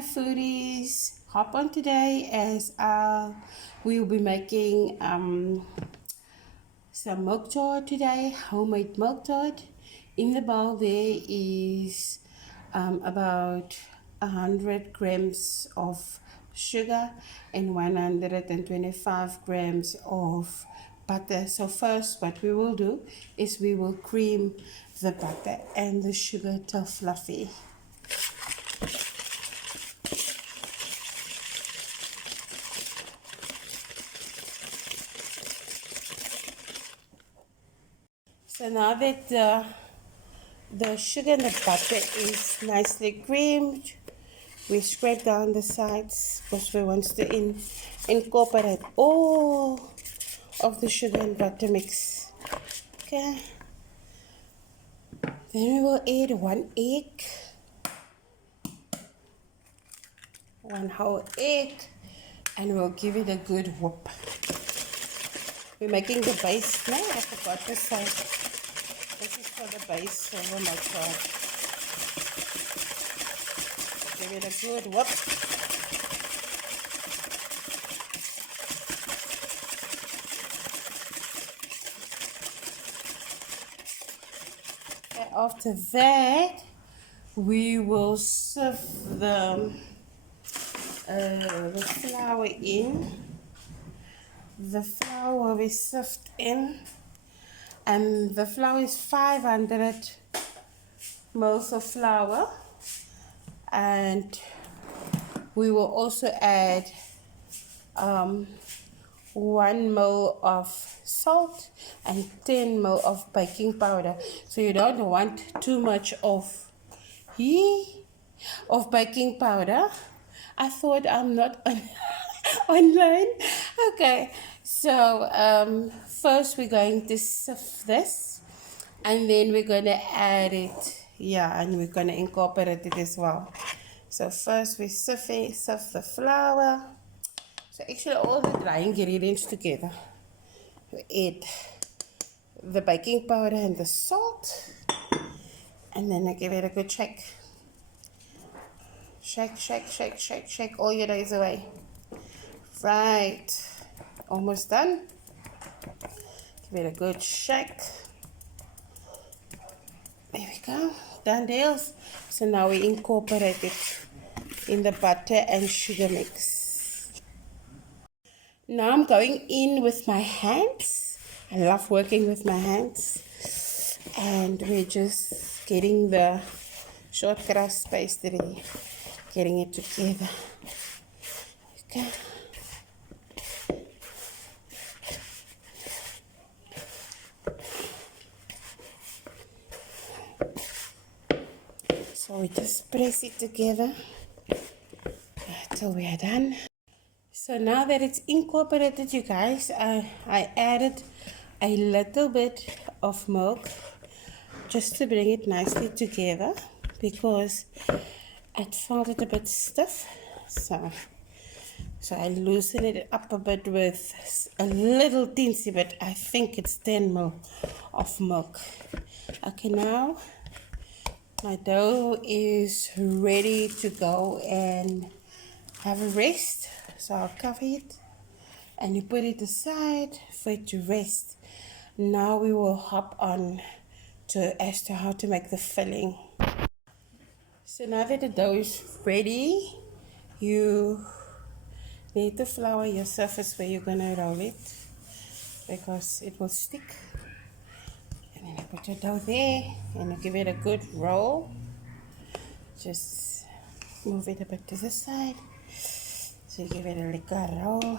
Hi foodies, hop on today as we will be making some milk tart today, homemade milk tart. In the bowl there is about 100 grams of sugar and 125 grams of butter. So first what we will do is we will cream the butter and the sugar till fluffy. So now that the sugar and the butter is nicely creamed, we scrape down the sides because we want to incorporate all of the sugar and butter mix. Okay. Then we will add one egg, one whole egg, and we'll give it a good whoop. We're making the base now. I forgot to say. This is for the base of the milktart. Give it a good whoop. And after that, we will sift the flour in. The flour we sift in, and the flour is 500 ml of flour, and we will also add 1 ml of salt and 10 ml of baking powder. So you don't want too much of baking powder. I thought I'm not online. Okay, so first we're going to sift this, and then we're going to add it, and we're going to incorporate it as well. So first we sift the flour. So actually all the dry ingredients together. We add the baking powder and the salt, and then I give it a good shake. Shake, shake, shake, shake, shake all your days away. Right, almost done. Give it a good shake. There we go, done deals. So now we incorporate it in the butter and sugar mix. Now I'm going in with my hands. I love working with my hands. And we're just getting the short crust pastry, getting it together. Okay. So we just press it together until we are done. So now that it's incorporated, you guys, I added a little bit of milk just to bring it nicely together because it felt it a bit stiff. So I loosened it up a bit with a little teensy bit. I think it's 10 ml of milk. Okay, now my dough is ready to go and have a rest. So I'll cover it and you put it aside for it to rest. Now we will hop on as to how to make the filling. So now that the dough is ready, you need to flour your surface where you're gonna roll it because it will stick. And then you put your dough there and you give it a good roll. Just move it a bit to the side. So you give it a little roll.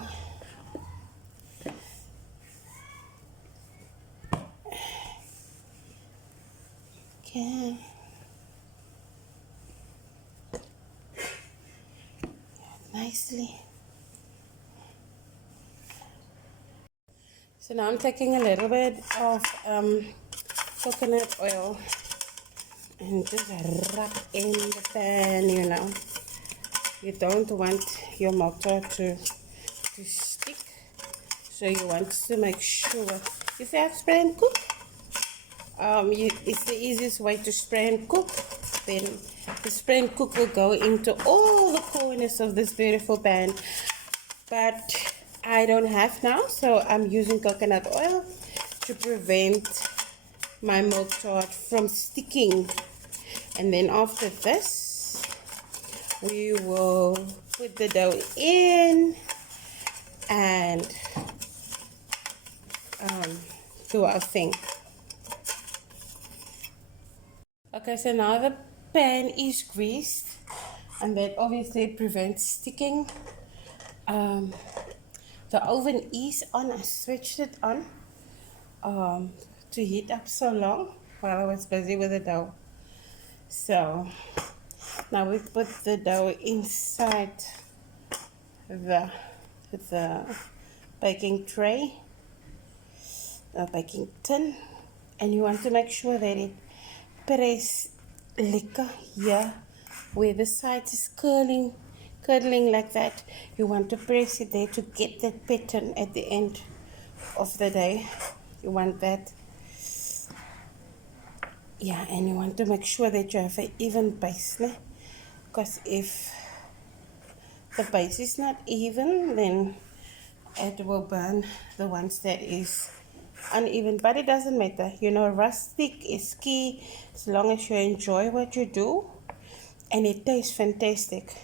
Okay. Nicely. So now I'm taking a little bit of coconut oil and just rub in the pan, you know. You don't want your milktart to stick, so you want to make sure. If you have spray and cook, it's the easiest way to spray and cook. then the spray and cook will go into all the corners of this beautiful pan. But I don't have now, so I'm using coconut oil to prevent my milk tart from sticking. And then after this, we will put the dough in and do our thing. Okay, so now the pan is greased, and that obviously prevents sticking. The oven is on. I switched it on to heat up so long while I was busy with the dough. So now we put the dough inside the baking tray, the baking tin, and you want to make sure that it press lekker here where the sides is curdling like that. You want to press it there to get that pattern at the end of the day. You want that. Yeah, and you want to make sure that you have an even base, because if the base is not even, then it will burn the ones that is uneven. But it doesn't matter, you know, rustic is key as long as you enjoy what you do and it tastes fantastic.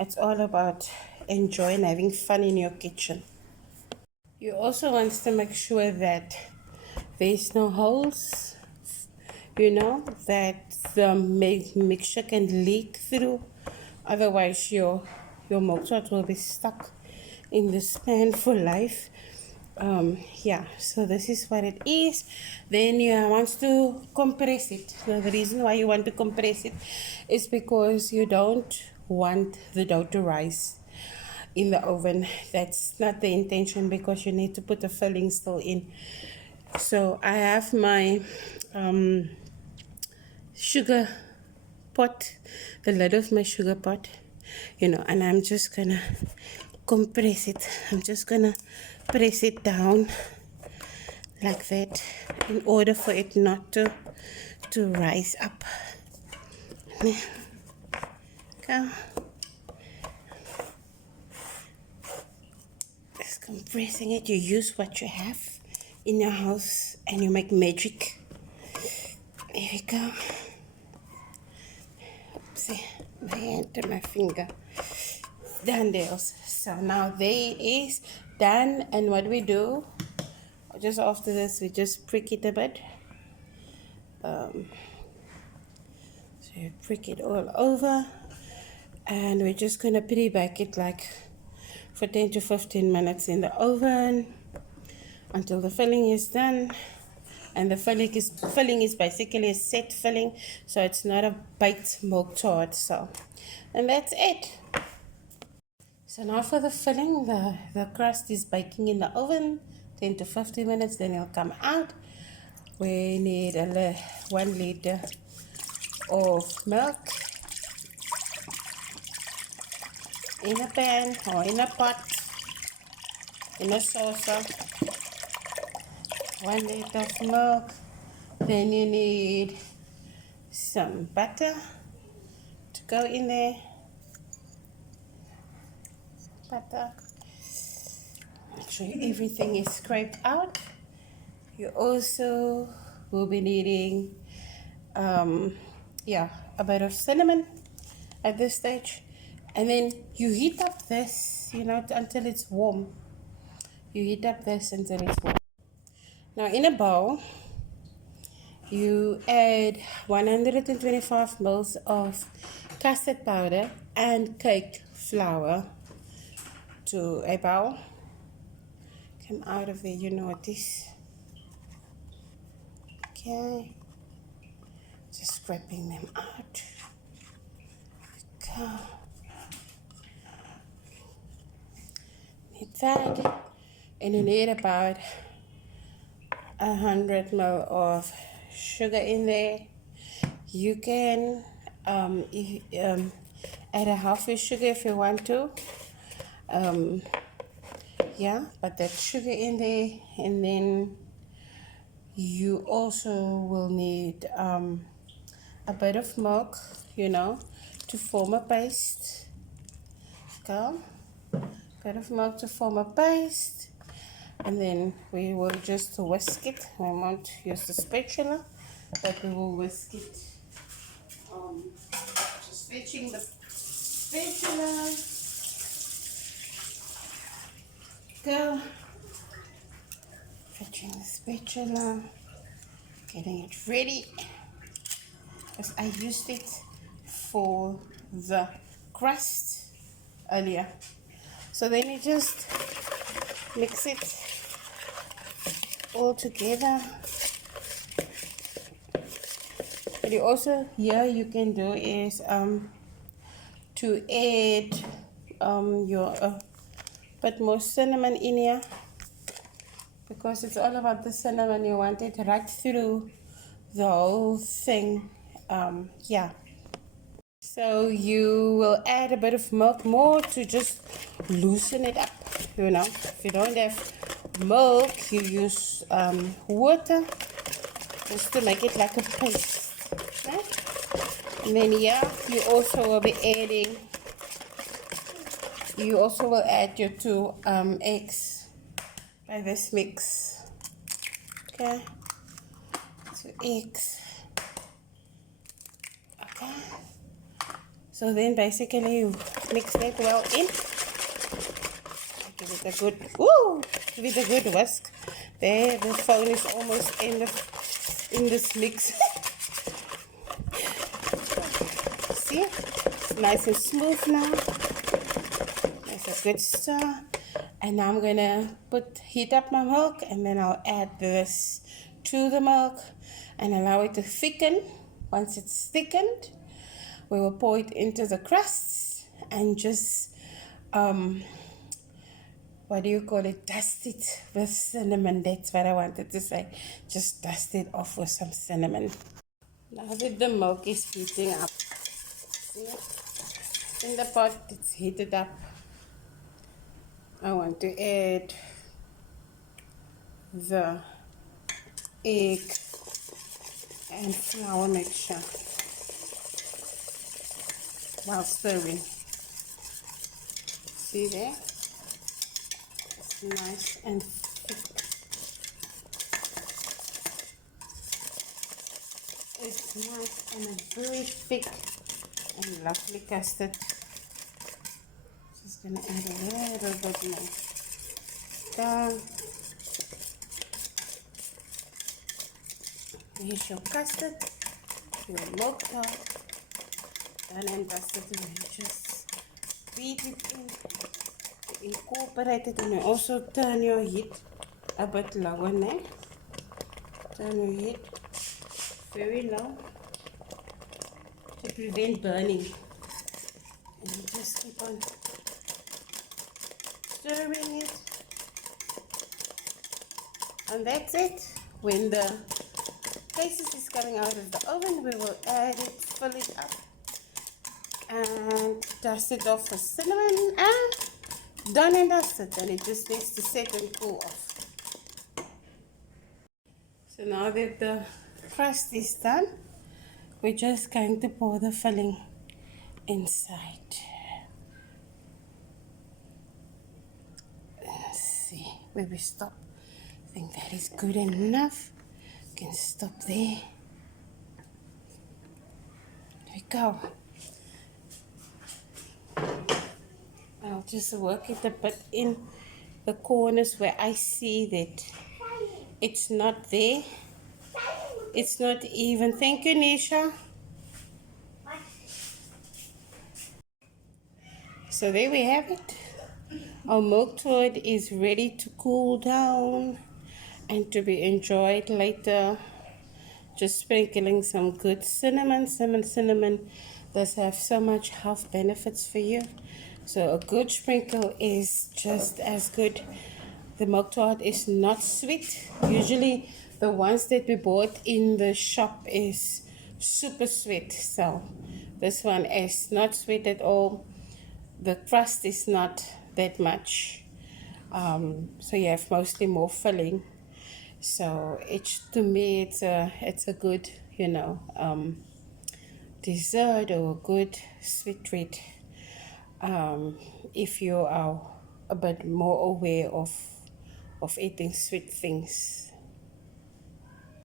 It's all about enjoying having fun in your kitchen. You also want to make sure that there's no holes, you know, that the mixture can leak through. Otherwise your milk tart will be stuck in this pan for life. Yeah, so this is what it is. Then you want to compress it. Now the reason why you want to compress it is because you don't want the dough to rise in the oven. That's not the intention, because you need to put the filling still in. So I have my sugar pot, the lid of my sugar pot, you know, and I'm just gonna compress it. I'm just gonna press it down like that in order for it not to rise up. Go. Just compressing it. You use what you have in your house and you make magic. There we go. Oopsie, my hand and my finger. Done, Dales. So now there it is done, and what we do just after this, we just prick it a bit. So you prick it all over, and we're just gonna pre-bake it like for 10 to 15 minutes in the oven until the filling is done. And the filling is basically a set filling, so it's not a baked milk tart. So, and that's it. So now for the filling, the crust is baking in the oven 10 to 15 minutes, then it'll come out. We need 1 liter of milk in a pan or in a pot, in a saucer. 1 liter of milk. Then you need some butter to go in there. Butter. Make sure everything is scraped out. You also will be needing a bit of cinnamon at this stage, and then you heat up this, you know, until it's warm. You heat up this until it's warm. Now in a bowl, you add 125 ml of custard powder and cake flour to a bowl. Come out of there, you know what this. Okay, just scraping them out. Go. Need that, and you need about 100 ml of sugar in there. You can add a half of sugar if you want to. Yeah, but that sugar in there, and then you also will need a bit of milk, you know, to form a paste. Go. Bit of milk to form a paste. And then we will just whisk it. I won't use the spatula, but we will whisk it. Just fetching the spatula. Go. Fetching the spatula. Getting it ready. Because I used it for the crust earlier. So then you just mix it all together. But you also, here you can do is to add your bit more cinnamon in here, because it's all about the cinnamon. You want it right through the whole thing. Yeah. So you will add a bit of milk more to just loosen it up, you know. If you don't have milk, you use water just to make it like a paste. Okay? And then here you also will be adding, you also will add your 2 eggs by this mix. Okay, 2 eggs. Okay. So then basically you mix that well in. Give it a good, give it a good whisk. There, the phone is almost in this mix. See, it's nice and smooth now. That's a good stir. And now I'm gonna heat up my milk, and then I'll add this to the milk and allow it to thicken. Once it's thickened, we will pour it into the crusts and just what do you call it, dust it with cinnamon. That's what I wanted to say. Just dust it off with some cinnamon. Now that the milk is heating up, see, in the pot it's heated up, I want to add the egg and flour mixture while stirring. See there? It's nice and thick. It's nice and a very thick and lovely custard. Just gonna add a little bit more down. Here's your custard, your Milktart, done and dusted. And just beat it in, incorporate it, and you also turn your heat a bit lower now. Turn your heat very low to prevent burning. And you just keep on stirring it. And that's it. When the pieces is coming out of the oven, we will add it, fill it up, and dust it off with cinnamon, and done and dusted. And it just needs to set and cool off. So now that the crust is done, we're just going to pour the filling inside. Let's see where we stop. I think that is good enough. Can stop there. There we go. I'll just work it a bit in the corners where I see that it's not there. It's not even. Thank you, Nisha. So there we have it. Our Milktart is ready to cool down and to be enjoyed later. Just sprinkling some good cinnamon. Cinnamon does have so much health benefits for you. So a good sprinkle is just as good. The Milktart is not sweet. Usually the ones that we bought in the shop is super sweet. So this one is not sweet at all. The crust is not that much. So you have mostly more filling. So to me it's a good, dessert or a good sweet treat. If you are a bit more aware of eating sweet things.